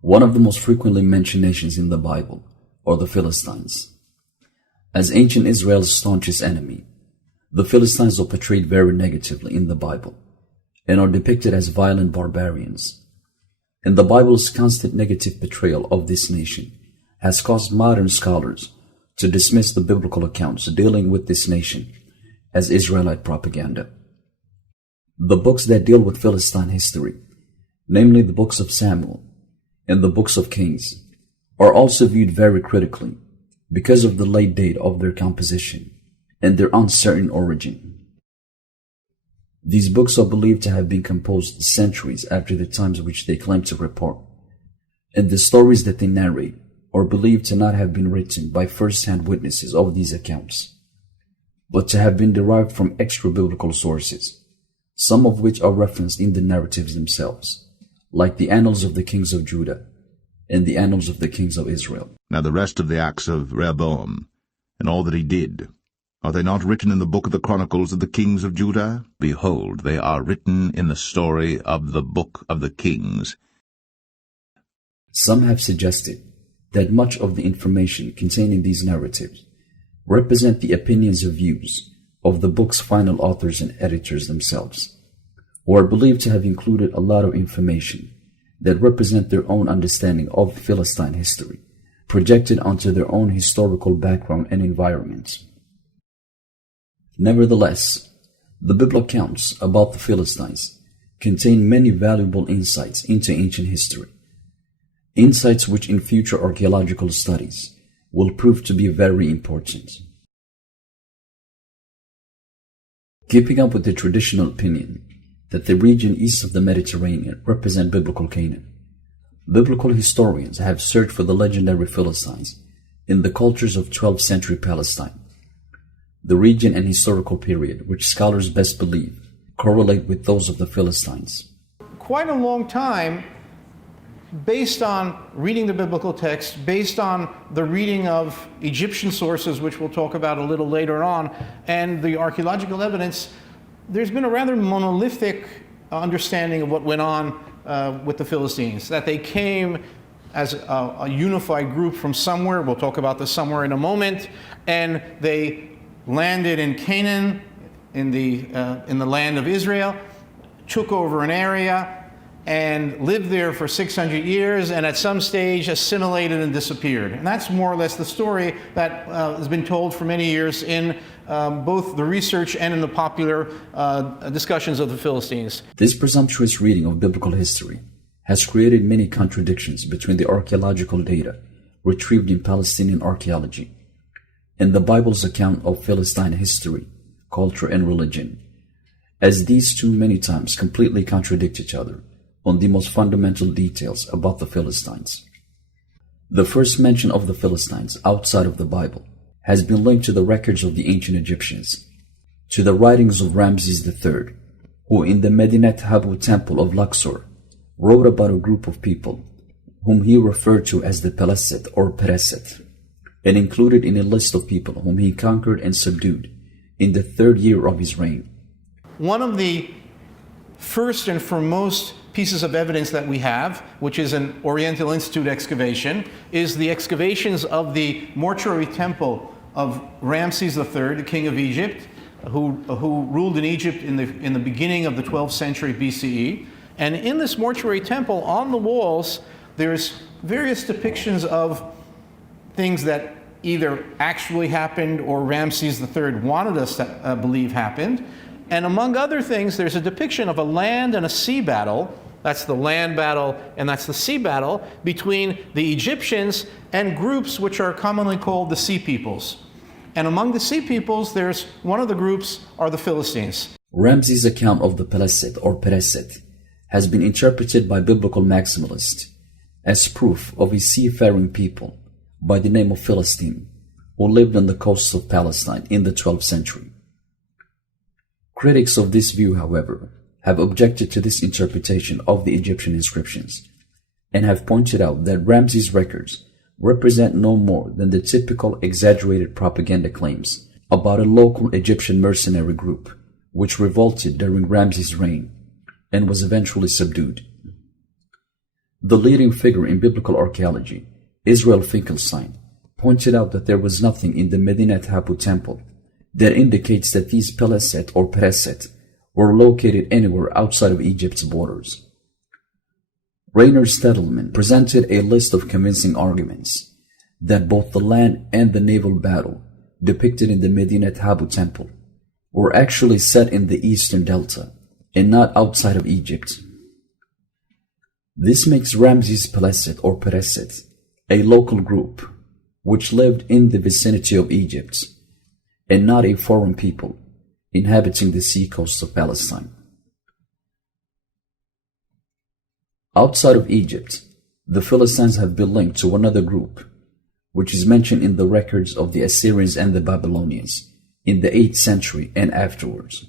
One of the most frequently mentioned nations in the Bible are the Philistines. As ancient Israel's staunchest enemy, the Philistines are portrayed very negatively in the Bible and are depicted as violent barbarians. And the Bible's constant negative portrayal of this nation has caused modern scholars to dismiss the biblical accounts dealing with this nation as Israelite propaganda. The books that deal with Philistine history, namely the books of Samuel and the books of Kings, are also viewed very critically because of the late date of their composition and their uncertain origin. These books are believed to have been composed centuries after the times which they claim to report, and the stories that they narrate are believed to not have been written by first-hand witnesses of these accounts, but to have been derived from extra-biblical sources, some of which are referenced in the narratives themselves, like the Annals of the Kings of Judah and the Annals of the Kings of Israel. Now the rest of the acts of Rehoboam, and all that he did, are they not written in the book of the Chronicles of the Kings of Judah? Behold, they are written in the story of the book of the Kings. Some have suggested that much of the information contained in these narratives represent the opinions or views of the book's final authors and editors themselves, who are believed to have included a lot of information that represent their own understanding of Philistine history, projected onto their own historical background and environment. Nevertheless, the biblical accounts about the Philistines contain many valuable insights into ancient history, insights which in future archaeological studies will prove to be very important. Keeping up with the traditional opinion that the region east of the Mediterranean represent biblical Canaan, biblical historians have searched for the legendary Philistines in the cultures of 12th century Palestine, the region and historical period which scholars best believe correlate with those of the Philistines. Quite a long time, based on reading the biblical text, based on the reading of Egyptian sources, which we'll talk about a little later on, and the archaeological evidence, there's been a rather monolithic understanding of what went on with the Philistines, that they came as a unified group from somewhere. We'll talk about this somewhere in a moment, and they landed in Canaan, in the land of Israel, took over an area, and lived there for 600 years, and at some stage assimilated and disappeared. And that's more or less the story that has been told for many years in both the research and in the popular discussions of the Philistines. This presumptuous reading of biblical history has created many contradictions between the archaeological data retrieved in Palestinian archaeology and the Bible's account of Philistine history, culture, and religion, as these two many times completely contradict each other on the most fundamental details about the Philistines. The first mention of the Philistines outside of the Bible has been linked to the records of the ancient Egyptians, to the writings of Ramses III, who in the Medinet Habu temple of Luxor wrote about a group of people whom he referred to as the Peleset or Pereset, and included in a list of people whom he conquered and subdued in the 3rd year of his reign. One of the first and foremost pieces of evidence that we have, which is an Oriental Institute excavation, is the excavations of the mortuary temple of Ramses III, the king of Egypt, who ruled in Egypt in the beginning of the 12th century BCE. And in this mortuary temple, on the walls, there's various depictions of things that either actually happened or Ramses III wanted us to believe happened. And among other things, there's a depiction of a land and a sea battle. That's the land battle and that's the sea battle between the Egyptians and groups which are commonly called the Sea Peoples. And among the Sea Peoples, there's one of the groups are the Philistines. Ramses' account of the Peleset or Pereset has been interpreted by biblical maximalists as proof of a seafaring people by the name of Philistine, who lived on the coasts of Palestine in the 12th century. Critics of this view, however, have objected to this interpretation of the Egyptian inscriptions and have pointed out that Ramses' records represent no more than the typical exaggerated propaganda claims about a local Egyptian mercenary group which revolted during Ramses' reign and was eventually subdued. The leading figure in biblical archaeology, Israel Finkelstein, pointed out that there was nothing in the Medinet Habu temple that indicates that these peleset or pereset were located anywhere outside of Egypt's borders. Rainer Stedelman presented a list of convincing arguments that both the land and the naval battle depicted in the Medinet Habu temple were actually set in the eastern delta and not outside of Egypt. This makes Ramses Peleset or Pereset a local group which lived in the vicinity of Egypt and not a foreign people inhabiting the seacoast of Palestine. Outside of Egypt, the Philistines have been linked to another group, which is mentioned in the records of the Assyrians and the Babylonians in the 8th century and afterwards.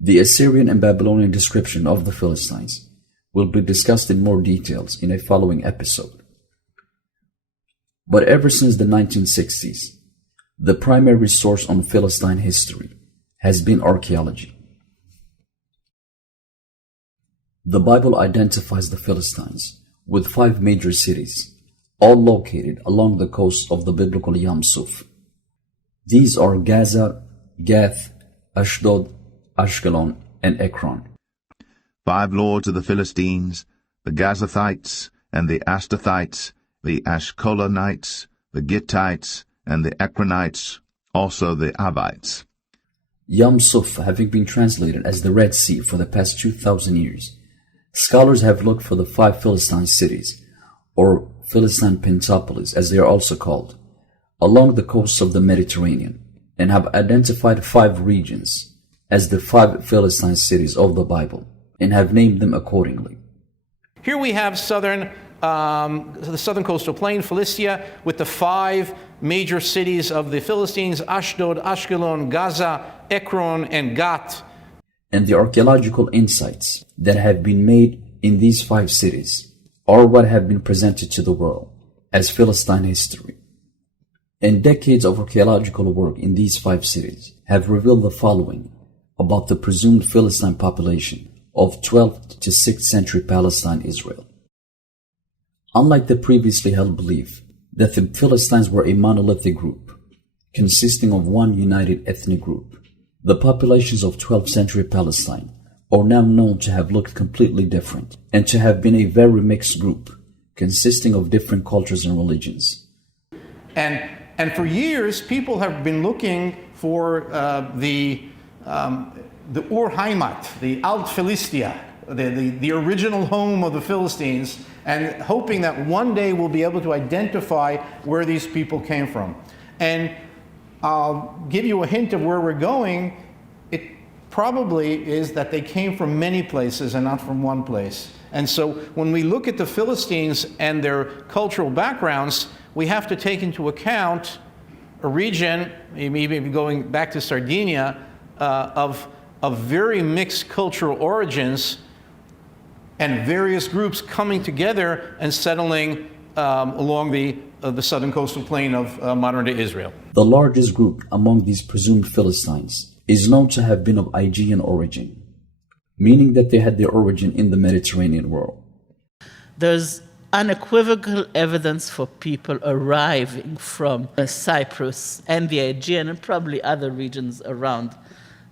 The Assyrian and Babylonian description of the Philistines will be discussed in more details in a following episode. But ever since the 1960s, the primary source on Philistine history has been archaeology. The Bible identifies the Philistines with 5 major cities, all located along the coast of the biblical Yam Suf. These are Gaza, Gath, Ashdod, Ashkelon, and Ekron. 5 lords of the Philistines, the Gazathites, and the Ashtothites, the Ashkelonites, the Gittites, and the Ekronites, also the Avites. Yam Suf having been translated as the Red Sea for the past 2,000 years, scholars have looked for the 5 Philistine cities, or Philistine Pentapolis as they are also called, along the coasts of the Mediterranean, and have identified 5 regions as the 5 Philistine cities of the Bible, and have named them accordingly. Here we have the southern coastal plain, Philistia, with the 5 major cities of the Philistines: Ashdod, Ashkelon, Gaza, Ekron, and Gath. And the archaeological insights that have been made in these 5 cities are what have been presented to the world as Philistine history. And decades of archaeological work in these 5 cities have revealed the following about the presumed Philistine population of 12th to 6th century Palestine Israel. Unlike the previously held belief that the Philistines were a monolithic group consisting of one united ethnic group, the populations of 12th century Palestine are now known to have looked completely different and to have been a very mixed group consisting of different cultures and religions. And for years, people have been looking for the Ur Heimat, the Alt Philistia, the original home of the Philistines, and hoping that one day we'll be able to identify where these people came from. And I'll give you a hint of where we're going. It probably is that they came from many places and not from one place. And so when we look at the Philistines and their cultural backgrounds, we have to take into account a region, maybe going back to Sardinia, of very mixed cultural origins and various groups coming together and settling along the southern coastal plain of modern-day Israel. The largest group among these presumed Philistines is known to have been of Aegean origin, meaning that they had their origin in the Mediterranean world. There's unequivocal evidence for people arriving from Cyprus and the Aegean and probably other regions around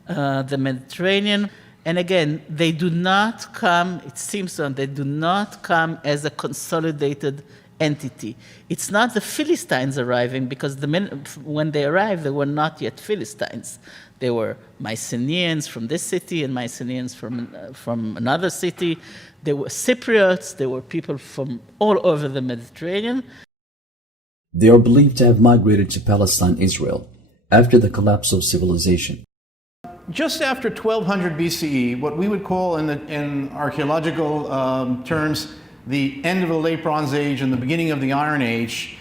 the Mediterranean. And again, they do not come, it seems so, they do not come as a consolidated entity. It's not the Philistines arriving, because when they arrived, they were not yet Philistines. They were Mycenaeans from this city and Mycenaeans from another city. They were Cypriots. They were people from all over the Mediterranean. They are believed to have migrated to Palestine Israel after the collapse of civilization. Just after 1200 BCE, what we would call in archaeological terms the end of the Late Bronze Age and the beginning of the Iron Age,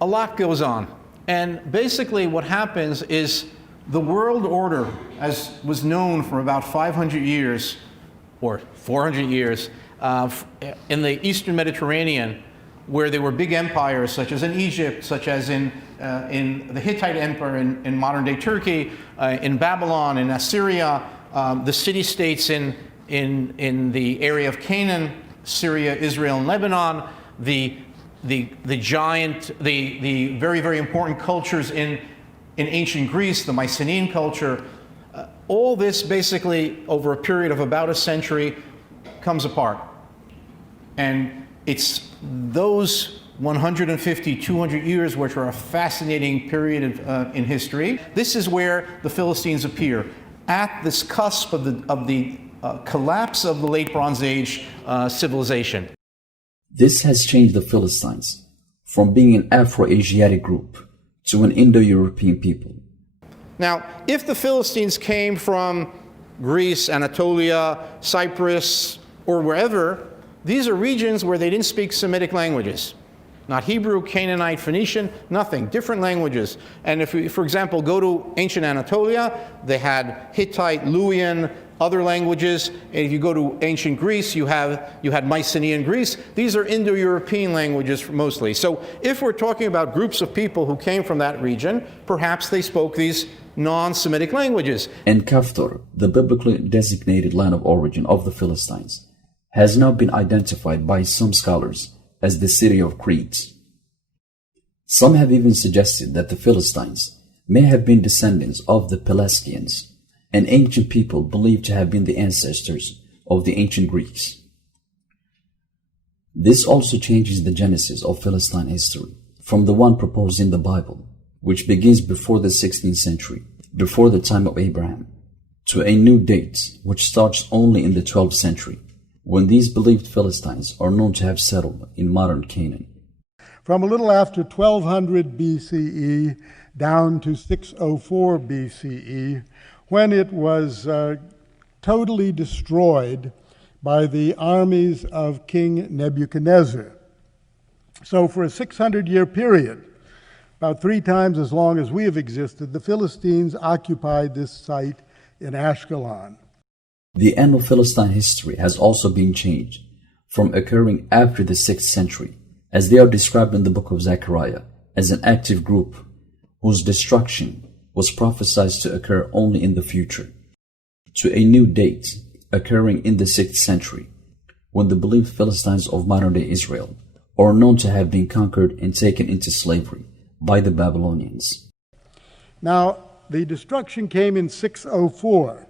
a lot goes on. And basically what happens is the world order, as was known for about 500 years, or 400 years, in the Eastern Mediterranean, where there were big empires, such as in Egypt, such as in the Hittite Empire in modern-day Turkey, in Babylon, in Assyria, the city-states in the area of Canaan, Syria, Israel, and Lebanon, the very, very important cultures in ancient Greece, the Mycenaean culture, all this basically over a period of about a century comes apart. And it's those 150, 200 years which are a fascinating period in history. This is where the Philistines appear, at this cusp of the collapse of the late Bronze Age civilization. This has changed the Philistines from being an Afro-Asiatic group to an Indo-European people. Now, if the Philistines came from Greece, Anatolia, Cyprus, or wherever, these are regions where they didn't speak Semitic languages. Not Hebrew, Canaanite, Phoenician, nothing, different languages. And if we, for example, go to ancient Anatolia, they had Hittite, Luwian, other languages. And if you go to ancient Greece, you had Mycenaean Greece. These are Indo-European languages mostly. So if we're talking about groups of people who came from that region, perhaps they spoke these non-Semitic languages. And Kaftor, the biblically designated land of origin of the Philistines, has now been identified by some scholars as the city of Crete. Some have even suggested that the Philistines may have been descendants of the Palestinians, an ancient people believed to have been the ancestors of the ancient Greeks. This also changes the genesis of Philistine history from the one proposed in the Bible, which begins before the 16th century, before the time of Abraham, to a new date which starts only in the 12th century, when these believed Philistines are known to have settled in modern Canaan. From a little after 1200 BCE down to 604 BCE, when it was totally destroyed by the armies of King Nebuchadnezzar. So for a 600-year period, about 3 times as long as we have existed, the Philistines occupied this site in Ashkelon. The end of Philistine history has also been changed from occurring after the 6th century, as they are described in the book of Zechariah as an active group whose destruction was prophesied to occur only in the future, to a new date occurring in the 6th century, when the believed Philistines of modern-day Israel are known to have been conquered and taken into slavery by the Babylonians. Now, the destruction came in 604.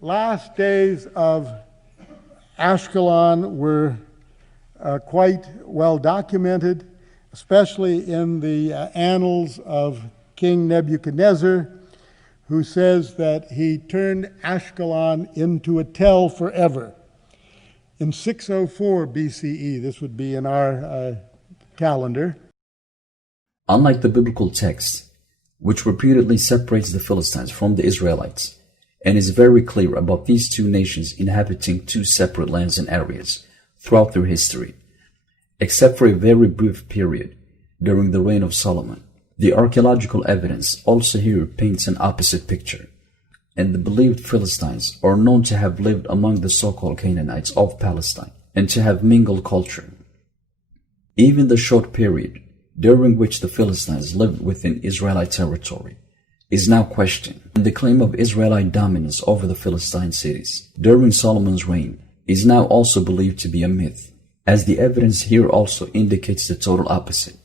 Last days of Ashkelon were quite well documented, especially in the annals of King Nebuchadnezzar, who says that he turned Ashkelon into a tell forever. In 604 BCE, this would be in our calendar. Unlike the biblical text, which repeatedly separates the Philistines from the Israelites, and is very clear about these two nations inhabiting two separate lands and areas throughout their history, except for a very brief period during the reign of Solomon, the archaeological evidence also here paints an opposite picture, and the believed Philistines are known to have lived among the so-called Canaanites of Palestine and to have mingled culture. Even the short period during which the Philistines lived within Israelite territory is now questioned, and the claim of Israelite dominance over the Philistine cities during Solomon's reign is now also believed to be a myth, as the evidence here also indicates the total opposite,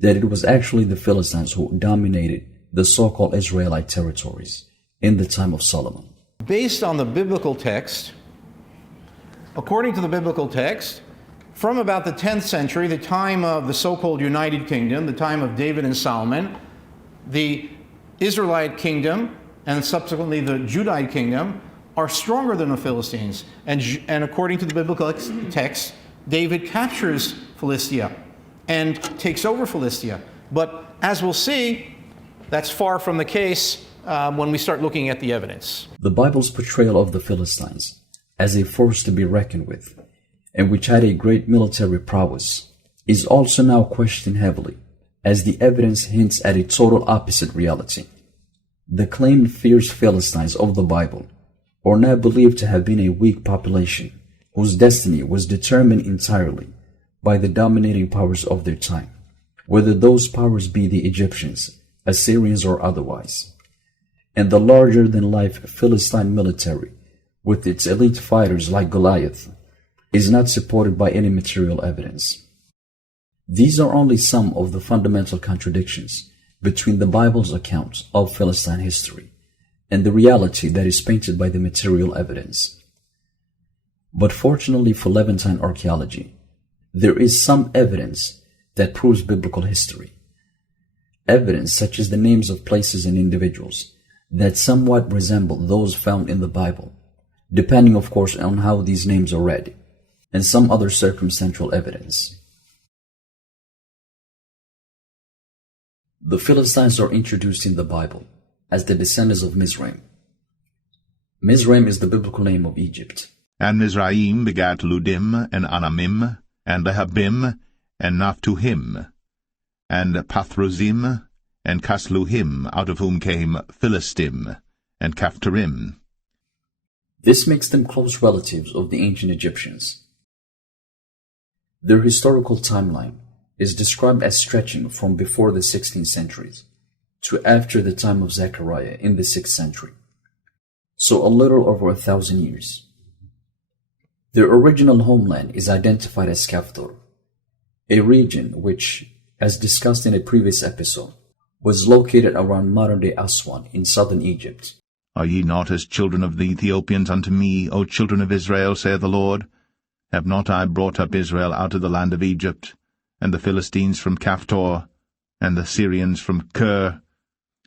that it was actually the Philistines who dominated the so-called Israelite territories in the time of Solomon. Based on the biblical text, according to the biblical text, from about the 10th century, the time of the so-called United Kingdom, the time of David and Solomon, the Israelite kingdom and subsequently the Judite kingdom are stronger than the Philistines. And according to the biblical text, David captures Philistia and takes over Philistia. But as we'll see, that's far from the case when we start looking at the evidence. The Bible's portrayal of the Philistines as a force to be reckoned with, and which had a great military prowess, is also now questioned heavily, as the evidence hints at a total opposite reality. The claimed fierce Philistines of the Bible are now believed to have been a weak population whose destiny was determined entirely by the dominating powers of their time, whether those powers be the Egyptians, Assyrians, or otherwise. And the larger-than-life Philistine military, with its elite fighters like Goliath, is not supported by any material evidence. These are only some of the fundamental contradictions between the Bible's account of Philistine history and the reality that is painted by the material evidence. But fortunately for Levantine archaeology, there is some evidence that proves biblical history. Evidence such as the names of places and individuals that somewhat resemble those found in the Bible, depending of course on how these names are read, and some other circumstantial evidence. The Philistines are introduced in the Bible as the descendants of Mizraim. Mizraim is the biblical name of Egypt. And Mizraim begat Ludim, and Anamim, and Lehabim, and Naphtuhim, and Pathrozim, and Casluhim, out of whom came Philistim, and Caphtorim. This makes them close relatives of the ancient Egyptians. Their historical timeline is described as stretching from before the 16th centuries to after the time of Zechariah in the 6th century, so a little over 1,000 years. Their original homeland is identified as Kaftor, a region which, as discussed in a previous episode, was located around modern-day Aswan in southern Egypt. Are ye not as children of the Ethiopians unto me, O children of Israel, saith the Lord? Have not I brought up Israel out of the land of Egypt, and the Philistines from Caphtor, and the Syrians from Kir,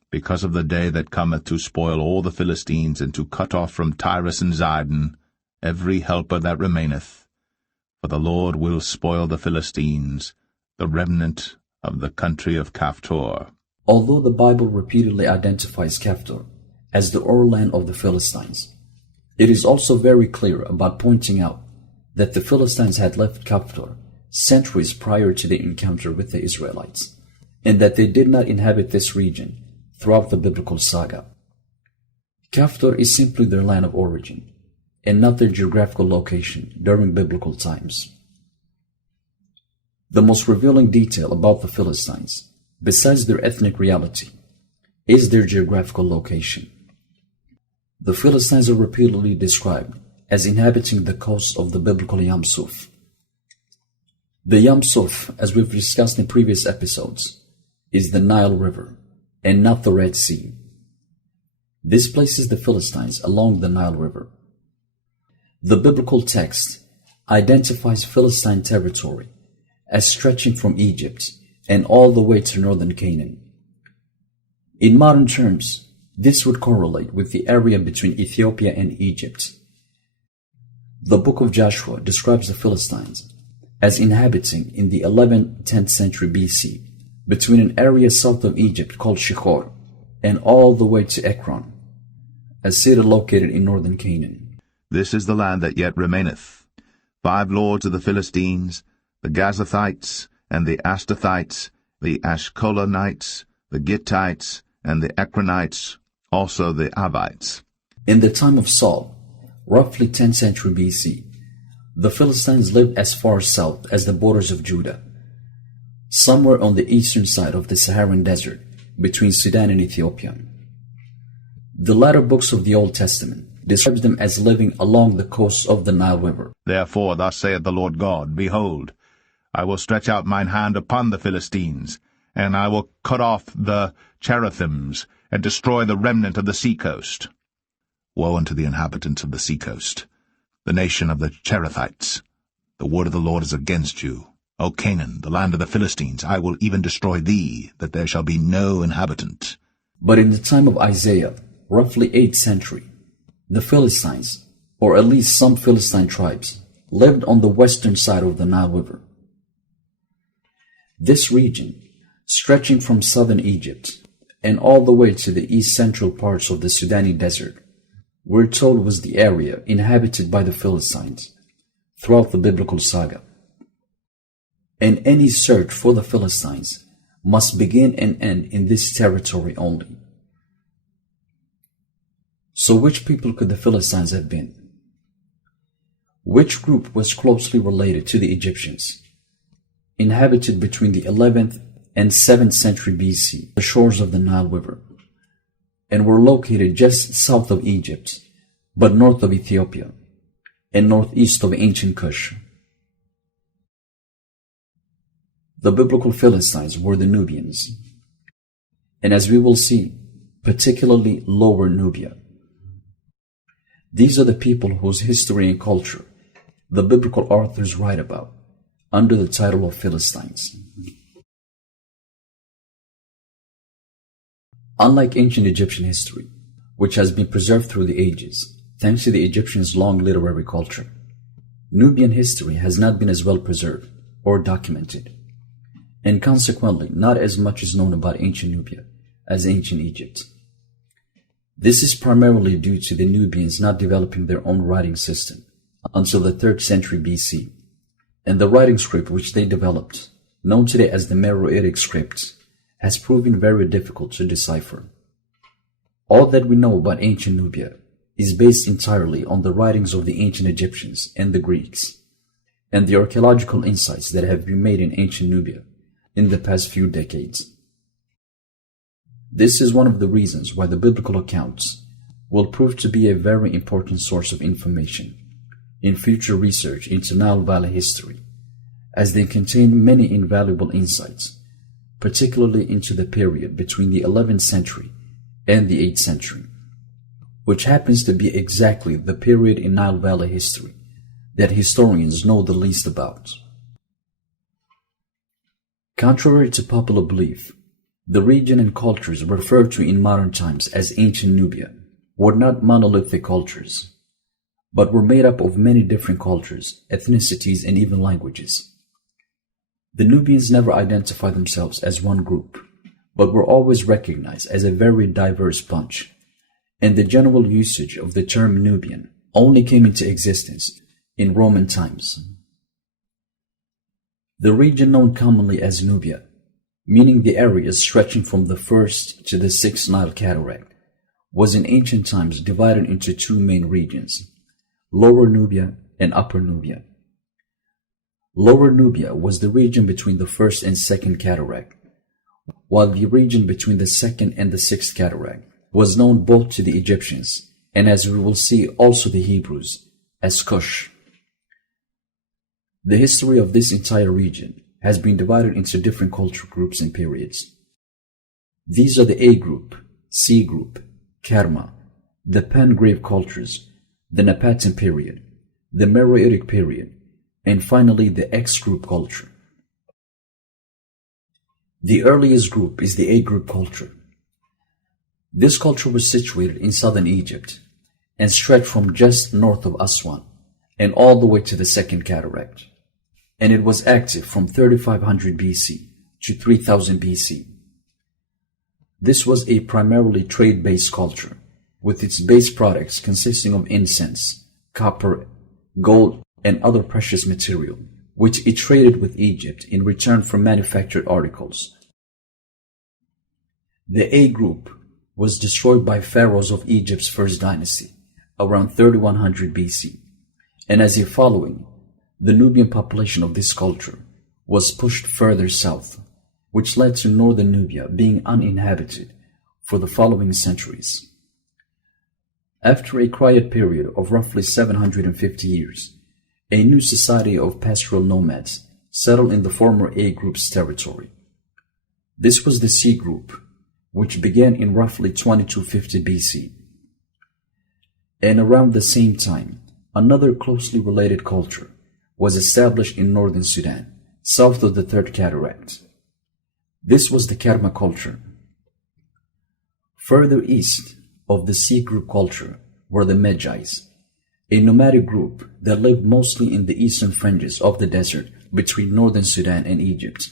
because of the day that cometh to spoil all the Philistines, and to cut off from Tyrus and Zidon every helper that remaineth? For the Lord will spoil the Philistines, the remnant of the country of Caphtor. Although the Bible repeatedly identifies Caphtor as the land of the Philistines, it is also very clear about pointing out that the Philistines had left Caphtor centuries prior to the encounter with the Israelites, and that they did not inhabit this region throughout the biblical saga. Caphtor is simply their land of origin, and not their geographical location during biblical times. The most revealing detail about the Philistines, besides their ethnic reality, is their geographical location. The Philistines are repeatedly described as inhabiting the coast of the biblical Yam Suf. The Yam Suf, as we've discussed in previous episodes, is the Nile River, and not the Red Sea. This places the Philistines along the Nile River. The biblical text identifies Philistine territory as stretching from Egypt and all the way to northern Canaan. In modern terms, this would correlate with the area between Ethiopia and Egypt. The book of Joshua describes the Philistines as inhabiting in the 11th-10th century BC between an area south of Egypt called Shechor and all the way to Ekron, a city located in northern Canaan. This is the land that yet remaineth. 5 lords of the Philistines, the Gazathites, and the Ashtothites, the Ashkolanites, the Gittites, and the Ekronites, also the Avites. In the time of Saul, roughly 10th century BC, the Philistines lived as far south as the borders of Judah, somewhere on the eastern side of the Saharan Desert between Sudan and Ethiopia. The latter books of the Old Testament describes them as living along the coast of the Nile River. Therefore thus saith the Lord God, Behold, I will stretch out mine hand upon the Philistines, and I will cut off the Cherethims, and destroy the remnant of the seacoast. Woe unto the inhabitants of the seacoast, the nation of the Cherethites! The word of the Lord is against you. O Canaan, the land of the Philistines, I will even destroy thee, that there shall be no inhabitant. But in the time of Isaiah, roughly 8th century, the Philistines, or at least some Philistine tribes, lived on the western side of the Nile River. This region, stretching from southern Egypt and all the way to the east-central parts of the Sudan Desert, we're told was the area inhabited by the Philistines throughout the biblical saga. And any search for the Philistines must begin and end in this territory only. So which people could the Philistines have been? Which group was closely related to the Egyptians, inhabited between the 11th and 7th century BC, the shores of the Nile River, and were located just south of Egypt, but north of Ethiopia? and northeast of ancient Cush. The biblical Philistines were the Nubians, and as we will see, particularly Lower Nubia. These are the people whose history and culture the biblical authors write about under the title of Philistines. Unlike ancient Egyptian history, which has been preserved through the ages, thanks to the Egyptians' long literary culture, Nubian history has not been as well preserved or documented, and consequently not as much is known about ancient Nubia as ancient Egypt. This is primarily due to the Nubians not developing their own writing system until the 3rd century BC, and the writing script which they developed, known today as the Meroitic script, has proven very difficult to decipher. All that we know about ancient Nubia is based entirely on the writings of the ancient Egyptians and the Greeks, and the archaeological insights that have been made in ancient Nubia in the past few decades. This is one of the reasons why the biblical accounts will prove to be a very important source of information in future research into Nile Valley history, as they contain many invaluable insights, particularly into the period between the 11th century and the 8th century, which happens to be exactly the period in Nile Valley history that historians know the least about. Contrary to popular belief, the region and cultures referred to in modern times as ancient Nubia were not monolithic cultures, but were made up of many different cultures, ethnicities, and even languages. The Nubians never identified themselves as one group, but were always recognized as a very diverse bunch, and the general usage of the term Nubian only came into existence in Roman times. The region known commonly as Nubia, meaning the area stretching from the 1st to the 6th Nile cataract, was in ancient times divided into two main regions, Lower Nubia and Upper Nubia. Lower Nubia was the region between the 1st and 2nd cataract, while the region between the 2nd and the 6th cataract was known both to the Egyptians and, as we will see, also the Hebrews, as Cush. The history of this entire region has been divided into different cultural groups and periods. These are the A group, C group, Kerma, the Pangrave cultures, the Napatan period, the Meroitic period, and finally the X group culture. The earliest group is the A group culture. This culture was situated in southern Egypt and stretched from just north of Aswan and all the way to the 2nd cataract, and it was active from 3500 BC to 3000 BC. This was a primarily trade-based culture, with its base products consisting of incense, copper, gold, and other precious material, which it traded with Egypt in return for manufactured articles. The A group was destroyed by pharaohs of Egypt's first dynasty around 3100 BC, and as a following, the Nubian population of this culture was pushed further south, which led to northern Nubia being uninhabited for the following centuries. After a quiet period of roughly 750 years, a new society of pastoral nomads settled in the former A group's territory. This was the C group, which began in roughly 2250 BC. And around the same time, another closely related culture was established in northern Sudan, south of the 3rd cataract. This was the Kerma culture. Further east of the C group culture were the Medjais, a nomadic group that lived mostly in the eastern fringes of the desert between northern Sudan and Egypt.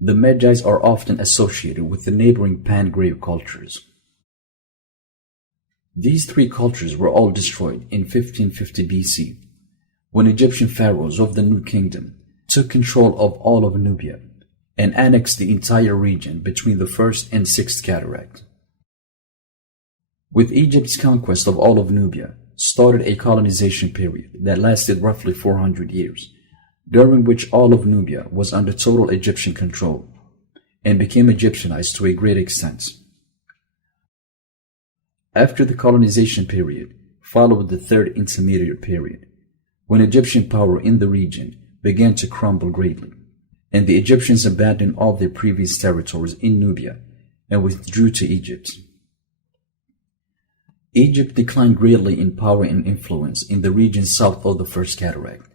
The Medjais are often associated with the neighboring Pangrave cultures. These three cultures were all destroyed in 1550 BC, when Egyptian pharaohs of the New Kingdom took control of all of Nubia and annexed the entire region between the 1st and 6th cataract. With Egypt's conquest of all of Nubia started a colonization period that lasted roughly 400 years, during which all of Nubia was under total Egyptian control and became Egyptianized to a great extent. After the colonization period, followed the third intermediate period, when Egyptian power in the region began to crumble greatly, and the Egyptians abandoned all their previous territories in Nubia and withdrew to Egypt. Egypt declined greatly in power and influence in the region south of the First Cataract,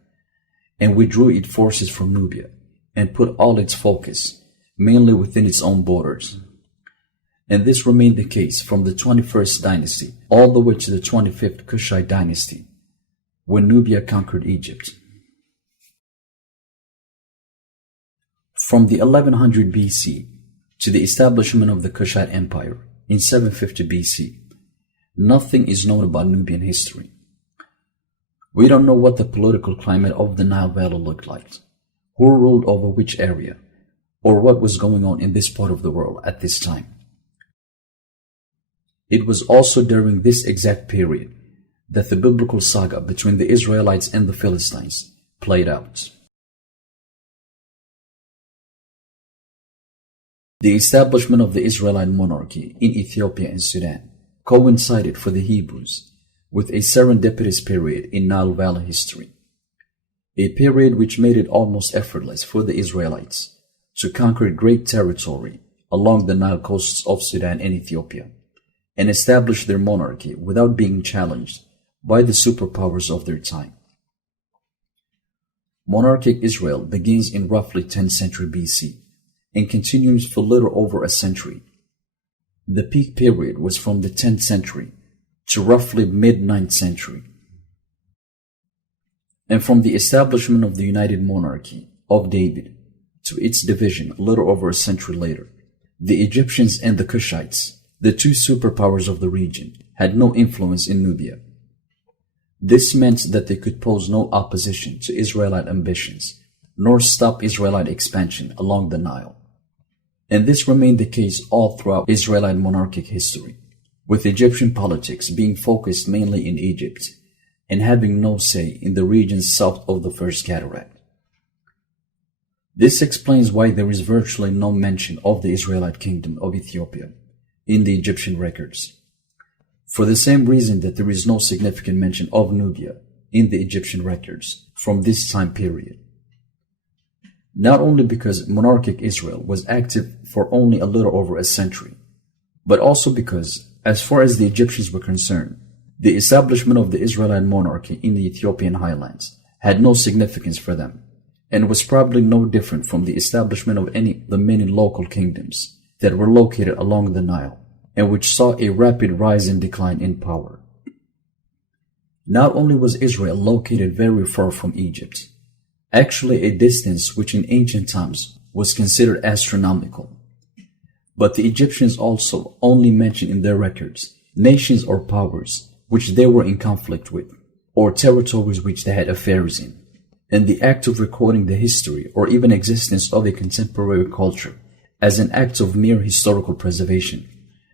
and withdrew its forces from Nubia and put all its focus mainly within its own borders. And this remained the case from the 21st dynasty all the way to the 25th Cushite dynasty, when Nubia conquered Egypt. From the 1100 BC to the establishment of the Cushite Empire in 750 BC, nothing is known about Nubian history. We don't know what the political climate of the Nile Valley looked like, who ruled over which area, or what was going on in this part of the world at this time. It was also during this exact period that the biblical saga between the Israelites and the Philistines played out. The establishment of the Israelite monarchy in Ethiopia and Sudan coincided for the Hebrews with a serendipitous period in Nile Valley history, a period which made it almost effortless for the Israelites to conquer great territory along the Nile coasts of Sudan and Ethiopia and establish their monarchy without being challenged by the superpowers of their time. Monarchic Israel begins in roughly 10th century BC and continues for little over a century. The peak period was from the 10th century to roughly mid-9th century. And from the establishment of the United Monarchy of David to its division a little over a century later, the Egyptians and the Cushites, the two superpowers of the region, had no influence in Nubia. This meant that they could pose no opposition to Israelite ambitions, nor stop Israelite expansion along the Nile. And this remained the case all throughout Israelite monarchic history, with Egyptian politics being focused mainly in Egypt and having no say in the regions south of the First Cataract. This explains why there is virtually no mention of the Israelite kingdom of Ethiopia in the Egyptian records, for the same reason that there is no significant mention of Nubia in the Egyptian records from this time period. Not only because monarchic Israel was active for only a little over a century, but also because, as far as the Egyptians were concerned, the establishment of the Israelite monarchy in the Ethiopian highlands had no significance for them, and was probably no different from the establishment of any of the many local kingdoms that were located along the Nile, and which saw a rapid rise and decline in power. Not only was Israel located very far from Egypt, actually a distance which in ancient times was considered astronomical, but the Egyptians also only mentioned in their records nations or powers which they were in conflict with, or territories which they had affairs in, and the act of recording the history or even existence of a contemporary culture as an act of mere historical preservation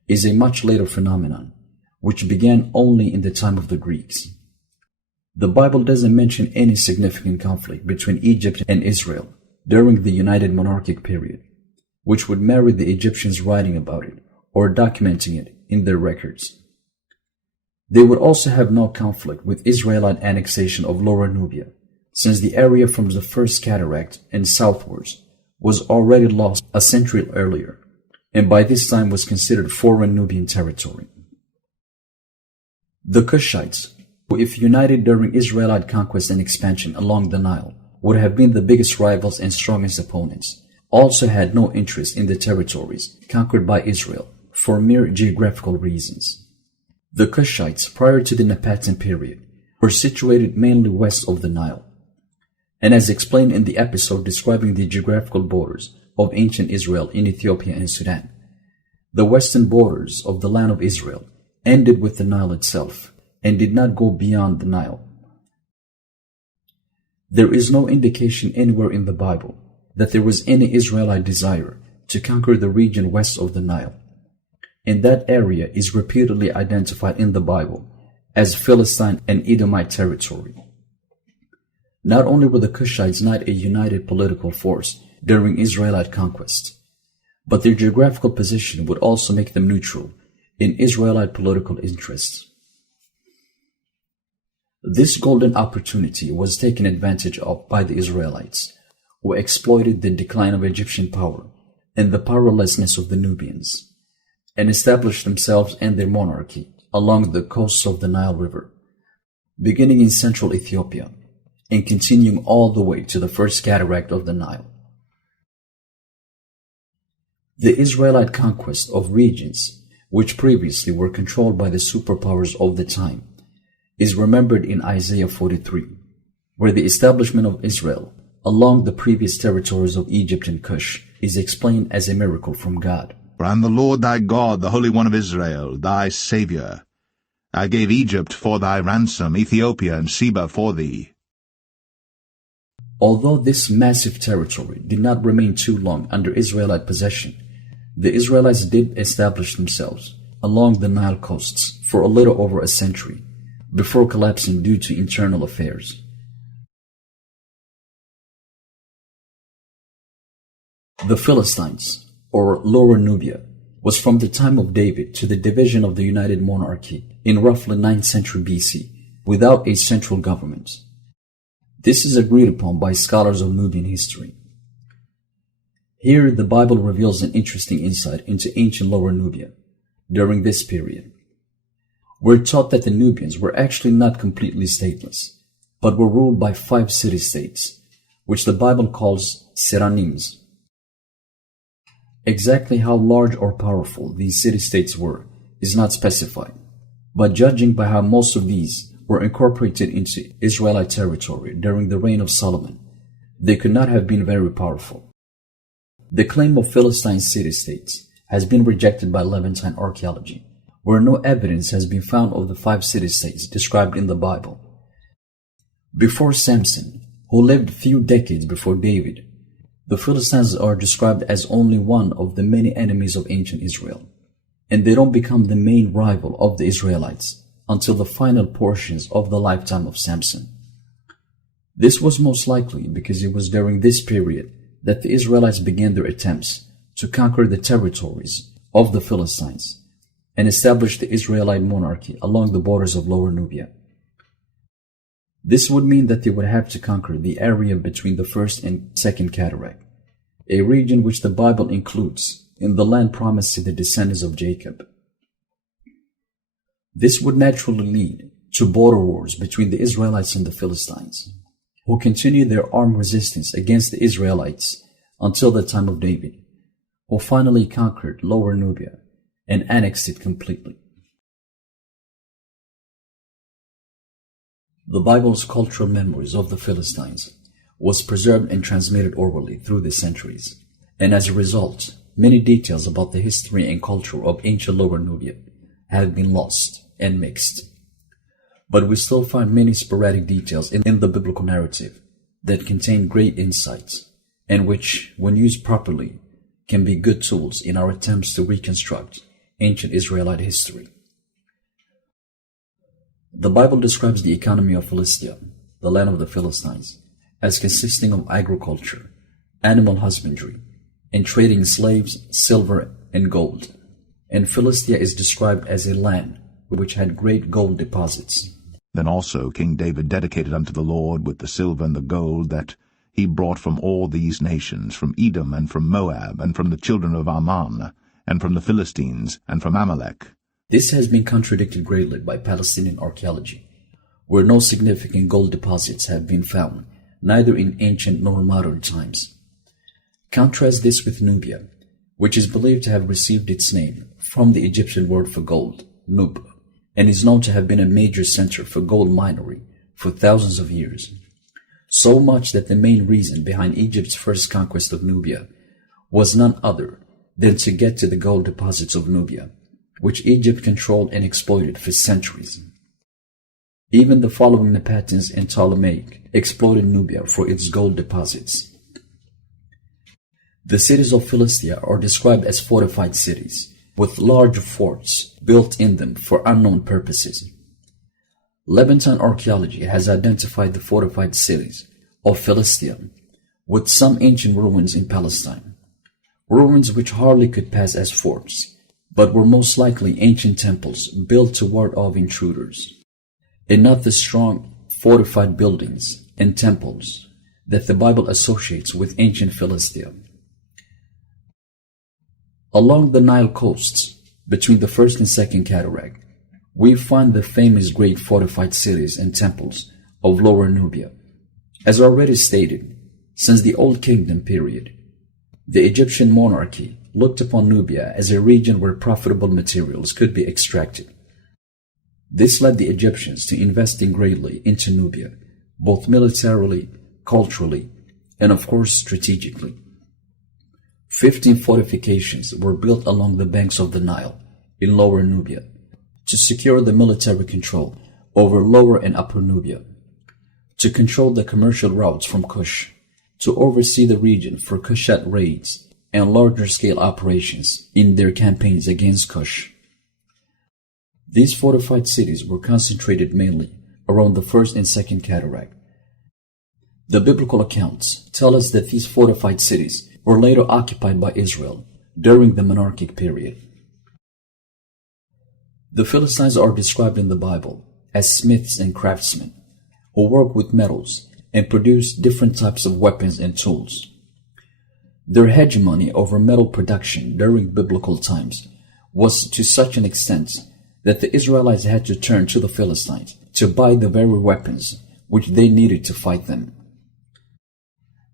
is a much later phenomenon, which began only in the time of the Greeks. The Bible doesn't mention any significant conflict between Egypt and Israel during the United Monarchic period, which would merit the Egyptians writing about it or documenting it in their records. They would also have no conflict with Israelite annexation of Lower Nubia, since the area from the First Cataract and southwards was already lost a century earlier, and by this time was considered foreign Nubian territory. The Cushites, who if united during Israelite conquest and expansion along the Nile, would have been the biggest rivals and strongest opponents, also had no interest in the territories conquered by Israel for mere geographical reasons. The Cushites, prior to the Napatan period, were situated mainly west of the Nile, and as explained in the episode describing the geographical borders of ancient Israel in Ethiopia and Sudan, the western borders of the land of Israel ended with the Nile itself and did not go beyond the Nile. There is no indication anywhere in the Bible that there was any Israelite desire to conquer the region west of the Nile, and that area is repeatedly identified in the Bible as Philistine and Edomite territory. Not only were the Cushites not a united political force during Israelite conquest, but their geographical position would also make them neutral in Israelite political interests. This golden opportunity was taken advantage of by the Israelites, who exploited the decline of Egyptian power and the powerlessness of the Nubians, and established themselves and their monarchy along the coasts of the Nile River, beginning in central Ethiopia and continuing all the way to the first cataract of the Nile. The Israelite conquest of regions which previously were controlled by the superpowers of the time is remembered in Isaiah 43, where the establishment of Israel along the previous territories of Egypt and Cush is explained as a miracle from God. For I am the Lord thy God, the Holy One of Israel, thy Saviour. I gave Egypt for thy ransom, Ethiopia and Sheba for thee. Although this massive territory did not remain too long under Israelite possession, the Israelites did establish themselves along the Nile coasts for a little over a century before collapsing due to internal affairs. The Philistines, or Lower Nubia, was from the time of David to the division of the United Monarchy in roughly 9th century BC, without a central government. This is agreed upon by scholars of Nubian history. Here, the Bible reveals an interesting insight into ancient Lower Nubia during this period. We're taught that the Nubians were actually not completely stateless, but were ruled by 5 city-states, which the Bible calls seranims. Exactly how large or powerful these city-states were is not specified, but judging by how most of these were incorporated into Israelite territory during the reign of Solomon, they could not have been very powerful. The claim of Philistine city-states has been rejected by Levantine archaeology, where no evidence has been found of the 5 city-states described in the Bible. Before Samson, who lived few decades before David, the Philistines are described as only one of the many enemies of ancient Israel, and they don't become the main rival of the Israelites until the final portions of the lifetime of Samson. This was most likely because it was during this period that the Israelites began their attempts to conquer the territories of the Philistines and establish the Israelite monarchy along the borders of Lower Nubia. This would mean that they would have to conquer the area between the first and second cataract, a region which the Bible includes in the land promised to the descendants of Jacob. This would naturally lead to border wars between the Israelites and the Philistines, who continued their armed resistance against the Israelites until the time of David, who finally conquered Lower Nubia and annexed it completely. The Bible's cultural memories of the Philistines was preserved and transmitted orally through the centuries, and as a result, many details about the history and culture of ancient Lower Nubia have been lost and mixed. But we still find many sporadic details in the biblical narrative that contain great insights, and which, when used properly, can be good tools in our attempts to reconstruct ancient Israelite history. The Bible describes the economy of Philistia, the land of the Philistines, as consisting of agriculture, animal husbandry, and trading slaves, silver, and gold. And Philistia is described as a land which had great gold deposits. Then also King David dedicated unto the Lord with the silver and the gold that he brought from all these nations, from Edom and from Moab, and from the children of Ammon, and from the Philistines, and from Amalek. This has been contradicted greatly by Palestinian archaeology, where no significant gold deposits have been found, neither in ancient nor modern times. Contrast this with Nubia, which is believed to have received its name from the Egyptian word for gold, nub, and is known to have been a major center for gold minery for thousands of years. So much that the main reason behind Egypt's first conquest of Nubia was none other than to get to the gold deposits of Nubia, which Egypt controlled and exploited for centuries. Even the following Napatans and Ptolemaic exploited Nubia for its gold deposits. The cities of Philistia are described as fortified cities, with large forts built in them for unknown purposes. Levantine archaeology has identified the fortified cities of Philistia with some ancient ruins in Palestine, ruins which hardly could pass as forts, but were most likely ancient temples built to ward off intruders, and not the strong fortified buildings, and temples that the Bible associates with ancient Philistia. Along the Nile coasts, between the first and second cataract, we find the famous great fortified cities and temples of Lower Nubia. As already stated, since the Old Kingdom period, the Egyptian monarchy looked upon Nubia as a region where profitable materials could be extracted. This led the Egyptians to investing greatly into Nubia, both militarily, culturally, and of course strategically. 15 fortifications were built along the banks of the Nile in Lower Nubia to secure the military control over Lower and Upper Nubia, to control the commercial routes from Cush, to oversee the region for Cushite raids and larger-scale operations in their campaigns against Cush. These fortified cities were concentrated mainly around the first and second cataract. The biblical accounts tell us that these fortified cities were later occupied by Israel during the monarchic period. The Philistines are described in the Bible as smiths and craftsmen who work with metals and produce different types of weapons and tools. Their hegemony over metal production during biblical times was to such an extent that the Israelites had to turn to the Philistines to buy the very weapons which they needed to fight them.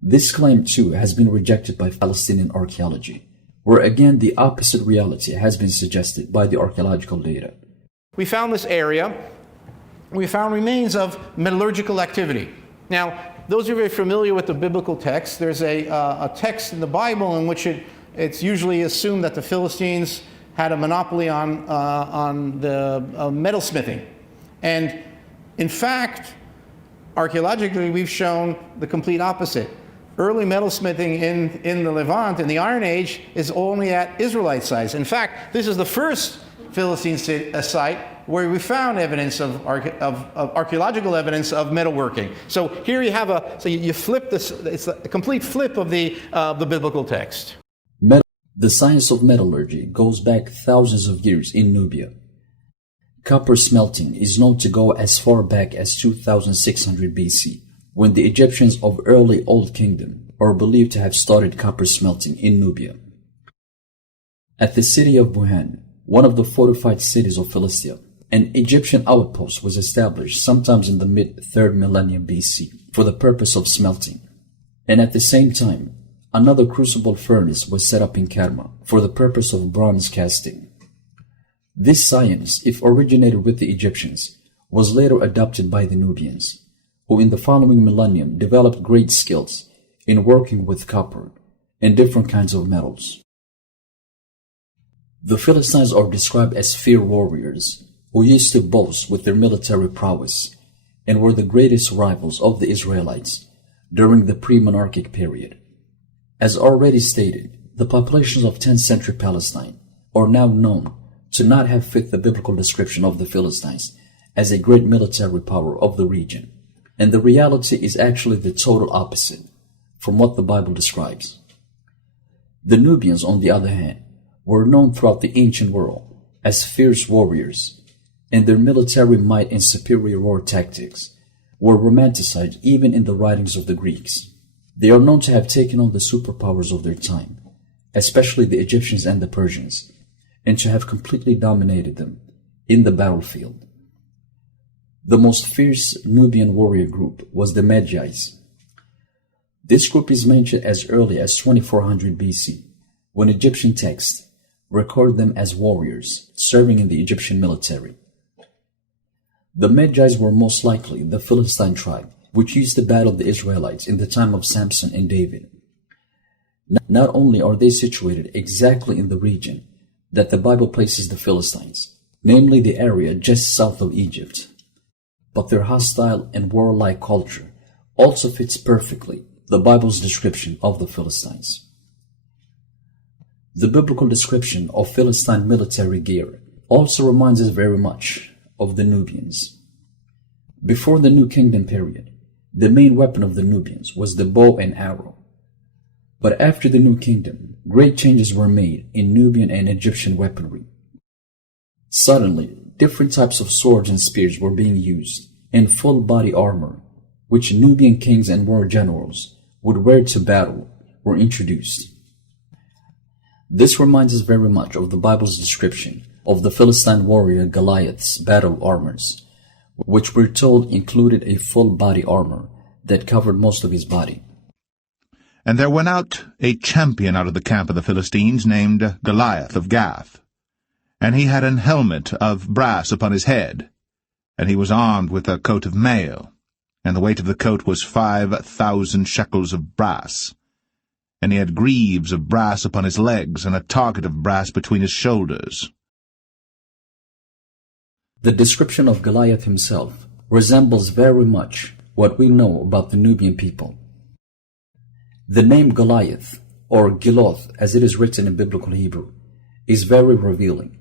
This claim too has been rejected by Palestinian archaeology, where again the opposite reality has been suggested by the archaeological data. We found this area. We found remains of metallurgical activity. Now, those who are very familiar with the biblical text, there's a text in the Bible in which it's usually assumed that the Philistines had a monopoly on the metalsmithing. And in fact, archaeologically, we've shown the complete opposite. Early metalsmithing in the Levant, in the Iron Age, is only at Israelite sites. In fact, this is the first Philistine site where we found evidence of archaeological evidence of metalworking. So here you have you flip this, it's a complete flip of the biblical text. The science of metallurgy goes back thousands of years in Nubia. Copper smelting is known to go as far back as 2600 BC, when the Egyptians of early Old Kingdom are believed to have started copper smelting in Nubia. At the city of Buhan, one of the fortified cities of Philistia, an Egyptian outpost was established sometimes in the mid-3rd millennium BC for the purpose of smelting. And at the same time, another crucible furnace was set up in Kerma for the purpose of bronze casting. This science, if originated with the Egyptians, was later adopted by the Nubians, who in the following millennium developed great skills in working with copper and different kinds of metals. The Philistines are described as fierce warriors who used to boast with their military prowess and were the greatest rivals of the Israelites during the pre-monarchic period. As already stated, the populations of 10th century Palestine are now known to not have fit the biblical description of the Philistines as a great military power of the region. And the reality is actually the total opposite from what the Bible describes. The Nubians, on the other hand, were known throughout the ancient world as fierce warriors, and their military might and superior war tactics were romanticized even in the writings of the Greeks. They are known to have taken on the superpowers of their time, especially the Egyptians and the Persians, and to have completely dominated them in the battlefield. The most fierce Nubian warrior group was the Magi's. This group is mentioned as early as 2400 BC, when Egyptian texts record them as warriors serving in the Egyptian military. The Magi's were most likely the Philistine tribe, which used to battle the Israelites in the time of Samson and David. Not only are they situated exactly in the region that the Bible places the Philistines, namely the area just south of Egypt, but their hostile and warlike culture also fits perfectly the Bible's description of the Philistines. The biblical description of Philistine military gear also reminds us very much of the Nubians. Before the New Kingdom period, the main weapon of the Nubians was the bow and arrow. But after the New Kingdom, great changes were made in Nubian and Egyptian weaponry. Suddenly, different types of swords and spears were being used, and full body armor, which Nubian kings and war generals would wear to battle, were introduced. This reminds us very much of the Bible's description of the Philistine warrior Goliath's battle armors, which we're told included a full body armor that covered most of his body. And there went out a champion out of the camp of the Philistines, named Goliath of Gath. And he had an helmet of brass upon his head, and he was armed with a coat of mail, and the weight of the coat was 5,000 shekels of brass. And he had greaves of brass upon his legs, and a target of brass between his shoulders. The description of Goliath himself resembles very much what we know about the Nubian people. The name Goliath, or Giloth as it is written in biblical Hebrew, is very revealing.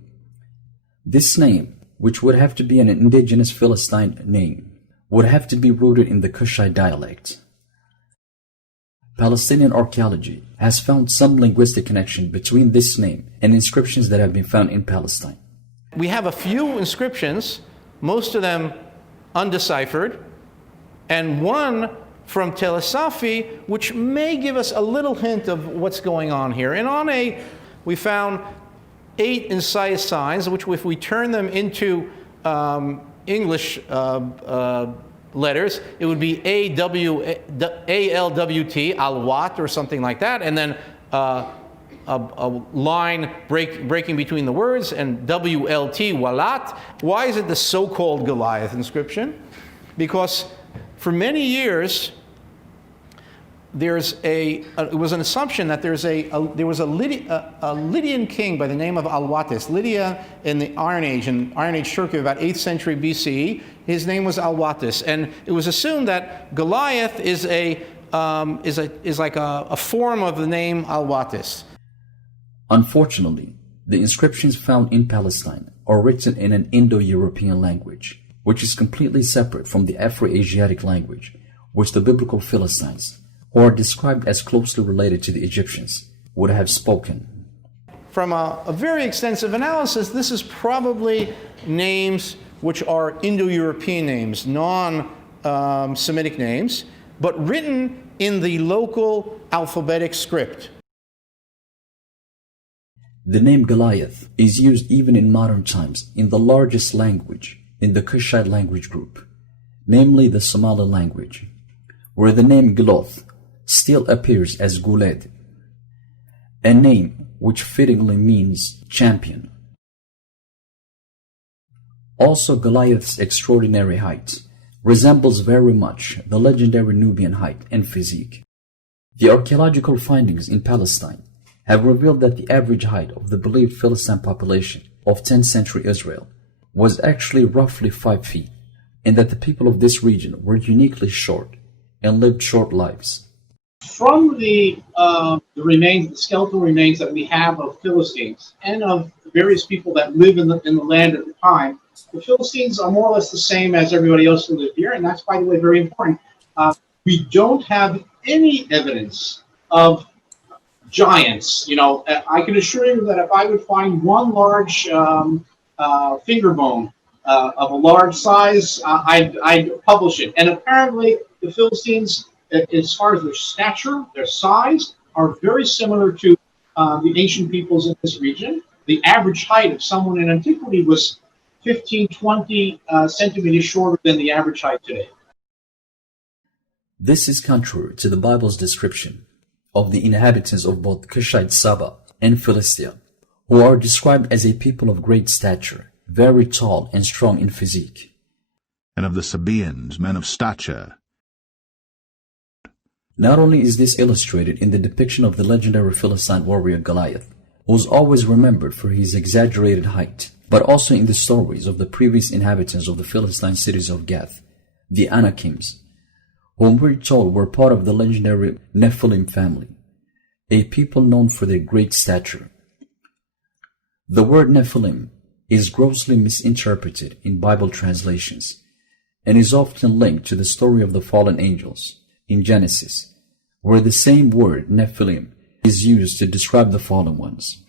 This name, which would have to be an indigenous Philistine name, would have to be rooted in the Cushite dialect. Palestinian archaeology has found some linguistic connection between this name and inscriptions that have been found in Palestine. We have a few inscriptions, most of them undeciphered, and one from Tel Safi, which may give us a little hint of what's going on here. And we found 8 incised signs, which if we turn them into English letters, it would be ALWT, Alwat, or something like that, and then a line breaking between the words, and WLT, Walat. Why is it the so-called Goliath inscription? Because for many years, it was an assumption that there was a Lydian king by the name of Alwatis. Lydia in the Iron Age Turkey, about 8th century BCE, his name was Alwatis, and it was assumed that Goliath is like a form of the name Alwatis. Unfortunately, the inscriptions found in Palestine are written in an Indo-European language, which is completely separate from the Afro-Asiatic language, which the biblical Philistines, who are described as closely related to the Egyptians, would have spoken. From a very extensive analysis, this is probably names which are Indo-European names, non-Semitic names, but written in the local alphabetic script. The name Goliath is used even in modern times in the largest language in the Cushite language group, namely the Somali language, where the name Giloth still appears as Guled, a name which fittingly means champion. Also, Goliath's extraordinary height resembles very much the legendary Nubian height and physique. The archaeological findings in Palestine have revealed that the average height of the believed Philistine population of 10th century Israel was actually roughly 5 feet, and that the people of this region were uniquely short and lived short lives. From the remains, the skeletal remains that we have of Philistines and of various people that live in the land at the time, the Philistines are more or less the same as everybody else who lived here, and that's, by the way, very important. We don't have any evidence of giants. I can assure you that if I would find one large finger bone of a large size, I'd publish it. And apparently, the Philistines, as far as their stature, their size, are very similar to the ancient peoples in this region. The average height of someone in antiquity was 15, 20 centimeters shorter than the average height today. This is contrary to the Bible's description of the inhabitants of both Cushite Saba and Philistia, who are described as a people of great stature, very tall and strong in physique. And of the Sabaeans, men of stature. Not only is this illustrated in the depiction of the legendary Philistine warrior Goliath, who is always remembered for his exaggerated height, but also in the stories of the previous inhabitants of the Philistine cities of Gath, the Anakims, whom we're told were part of the legendary Nephilim family, a people known for their great stature. The word Nephilim is grossly misinterpreted in Bible translations and is often linked to the story of the fallen angels in Genesis, where the same word Nephilim is used to describe the fallen ones.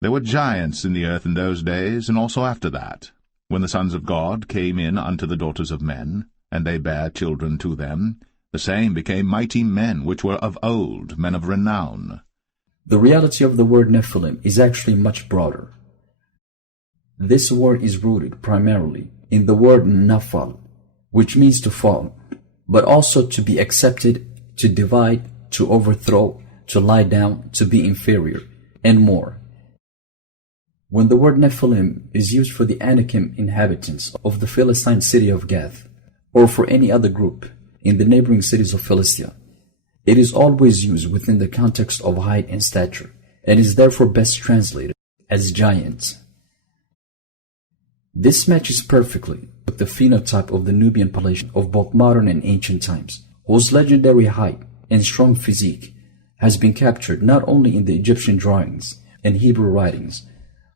There were giants in the earth in those days, and also after that, when the sons of God came in unto the daughters of men, and they bare children to them. The same became mighty men, which were of old, men of renown. The reality of the word Nephilim is actually much broader. This word is rooted primarily in the word nafal, which means to fall, but also to be accepted, to divide, to overthrow, to lie down, to be inferior, and more. When the word Nephilim is used for the Anakim inhabitants of the Philistine city of Gath, or for any other group in the neighboring cities of Philistia, it is always used within the context of height and stature, and is therefore best translated as giant. This matches perfectly with the phenotype of the Nubian population of both modern and ancient times, whose legendary height and strong physique has been captured not only in the Egyptian drawings and Hebrew writings,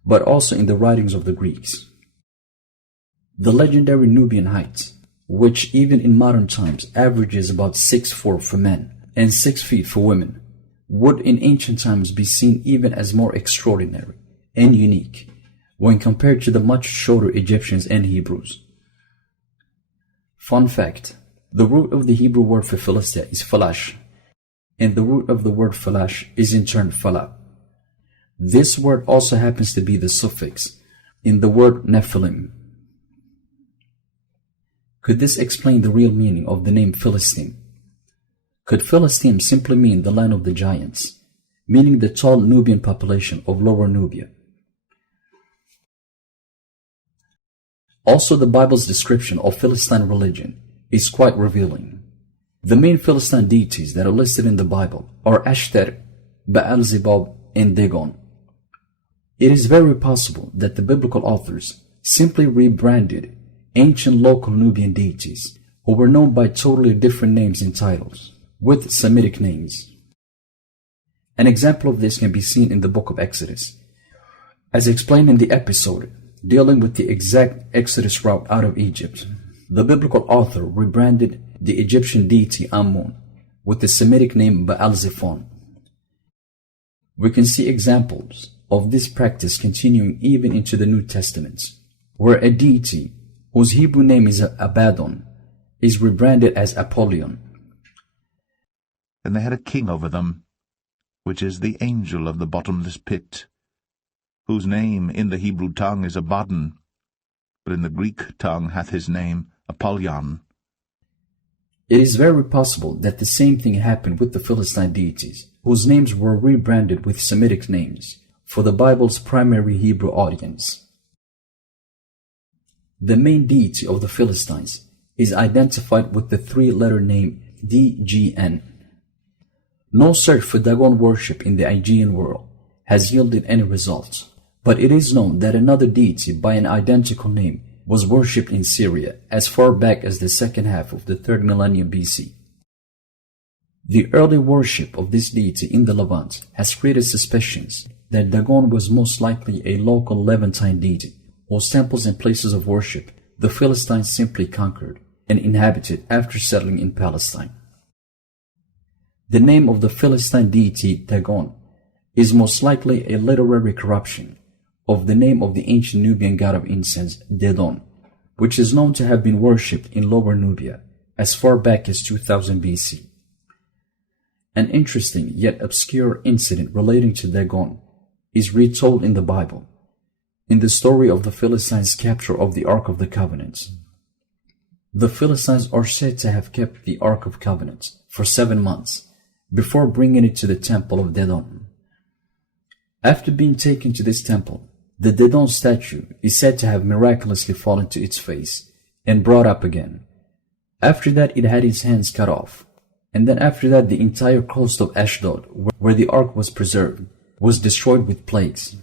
but also in the writings of the Greeks. The legendary Nubian height, which even in modern times averages about 6'4" for men and 6 feet for women, would in ancient times be seen even as more extraordinary and unique when compared to the much shorter Egyptians and Hebrews. Fun fact, the root of the Hebrew word for Philistia is falash, and the root of the word falash is in turn falah. This word also happens to be the suffix in the word Nephilim. Could this explain the real meaning of the name Philistine? Could Philistine simply mean the land of the giants, meaning the tall Nubian population of Lower Nubia? Also, the Bible's description of Philistine religion is quite revealing. The main Philistine deities that are listed in the Bible are Ashtar, Baal-zebub, and Dagon. It is very possible that the biblical authors simply rebranded ancient local Nubian deities who were known by totally different names and titles, with Semitic names. An example of this can be seen in the book of Exodus. As explained in the episode dealing with the exact Exodus route out of Egypt, the biblical author rebranded the Egyptian deity Amun with the Semitic name Baal-zephon. We can see examples of this practice continuing even into the New Testament, where a deity whose Hebrew name is Abaddon is rebranded as Apollyon. And they had a king over them, which is the angel of the bottomless pit, whose name in the Hebrew tongue is Abaddon, but in the Greek tongue hath his name Apollyon. It is very possible that the same thing happened with the Philistine deities, whose names were rebranded with Semitic names for the Bible's primary Hebrew audience. The main deity of the Philistines is identified with the three-letter name DGN. No search for Dagon worship in the Aegean world has yielded any results, but it is known that another deity by an identical name was worshipped in Syria as far back as the second half of the 3rd millennium BC. The early worship of this deity in the Levant has created suspicions that Dagon was most likely a local Levantine deity, whose temples and places of worship the Philistines simply conquered and inhabited after settling in Palestine. The name of the Philistine deity Dagon is most likely a literary corruption of the name of the ancient Nubian god of incense, Dedon, which is known to have been worshipped in Lower Nubia as far back as 2000 BC. An interesting yet obscure incident relating to Dagon is retold in the Bible, in the story of the Philistines' capture of the Ark of the Covenant. The Philistines are said to have kept the Ark of Covenant for 7 months before bringing it to the temple of Dedon. After being taken to this temple, the Dedon statue is said to have miraculously fallen to its face and brought up again. After that, it had its hands cut off, and then after that the entire coast of Ashdod, where the ark was preserved, was destroyed with plagues.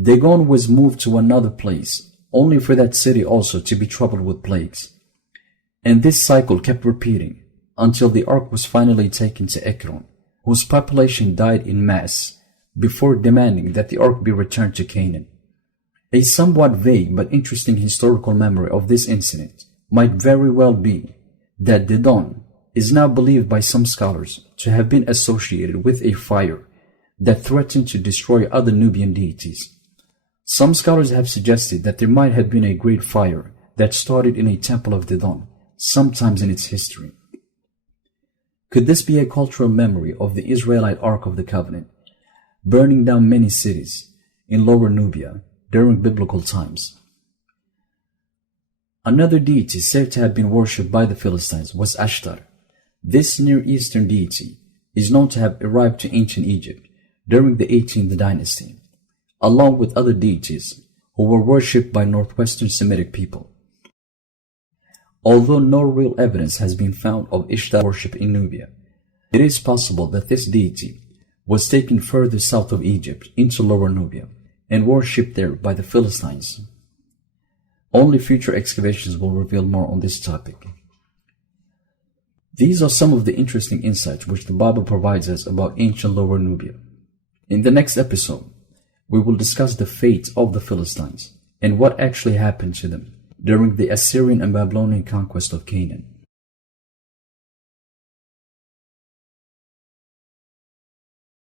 Dagon was moved to another place, only for that city also to be troubled with plagues. And this cycle kept repeating until the ark was finally taken to Ekron, whose population died in mass before demanding that the ark be returned to Canaan. A somewhat vague but interesting historical memory of this incident might very well be that Dedon is now believed by some scholars to have been associated with a fire that threatened to destroy other Nubian deities. Some scholars have suggested that there might have been a great fire that started in a temple of Dedon sometimes in its history. Could this be a cultural memory of the Israelite Ark of the Covenant, burning down many cities in Lower Nubia during biblical times? Another deity said to have been worshipped by the Philistines was Ashtar. This Near Eastern deity is known to have arrived to ancient Egypt during the 18th dynasty, along with other deities who were worshipped by northwestern Semitic people. Although no real evidence has been found of Ishtar worship in Nubia, it is possible that this deity was taken further south of Egypt into Lower Nubia and worshipped there by the Philistines. Only future excavations will reveal more on this topic. These are some of the interesting insights which the Bible provides us about ancient Lower Nubia. In the next episode, we will discuss the fate of the Philistines and what actually happened to them during the Assyrian and Babylonian conquest of Canaan.